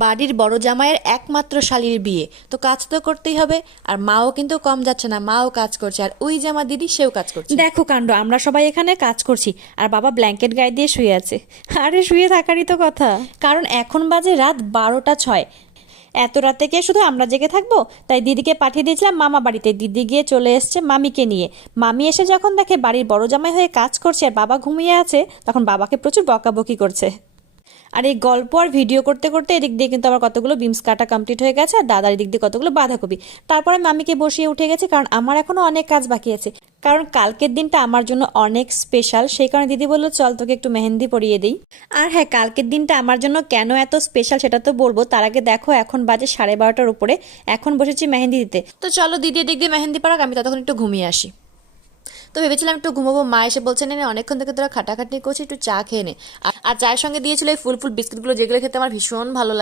বাড়ির বড় জামাইয়ের একমাত্র শালীর বিয়ে, তো কাজ তো করতেই হবে। আর মাও কিন্তু কম যাচ্ছে না, মাও কাজ করছে, আর ওই যে আমার দিদি সেও কাজ করছে। দেখো কাণ্ড, আমরা সবাই এখানে কাজ করছি আর বাবা ব্ল্যাঙ্কেট গায়ে দিয়ে শুয়ে আছে। আরে শুয়ে থাকারই তো কথা, কারণ এখন বাজে রাত 12টা 6। এত রাতে কে শুধু আমরা জেগে থাকবো? তাই দিদিকে পাঠিয়ে দিয়েছিলাম মামা বাড়িতে। দিদি গিয়ে চলে এসছে মামিকে নিয়ে। মামি এসে যখন দেখে বাড়ির বড় জামাই হয়ে কাজ করছে আর বাবা ঘুমিয়ে আছে, তখন বাবাকে প্রচুর বকাবকি করছে। আর এই গল্প আর ভিডিও করতে করতে এদিক দিয়ে কিন্তু আমার কতগুলো বিমস কাটা কমপ্লিট হয়ে গেছে, আর দাদার এদিক দিয়ে কতগুলো বাঁধাকপি। তারপরে মামিকে বসিয়ে উঠে গেছে, কারণ আমার এখনো অনেক কাজ বাকি আছে। কারণ কালকের দিনটা আমার জন্য অনেক স্পেশাল, সেই কারণে দিদি বললো চল তোকে একটু মেহেন্দি পরিয়ে দিই। আর হ্যাঁ, কালকের দিনটা আমার জন্য কেন এত স্পেশাল সেটা তো বলবো। তার আগে দেখো এখন বাজে 12:30টার উপরে, এখন বসেছি মেহেন্দি দিতে। তো চলো দিদি এদিক দিয়ে মেহেন্দি পাড়াক, আমি ততক্ষণ একটু ঘুমিয়ে আসি। তো ভেবেছিলাম একটু ঘুমাবো, মা এসে বলছে নে অনেকক্ষণ থেকে তোরা খাটাখাটনি করছি, একটু চা খেয়ে নে। আর চায়ের সঙ্গে দিয়েছিল এই ফুল ফুল বিস্কিটগুলো, যেগুলো খেতে আমার ভীষণ ভালো লাগে।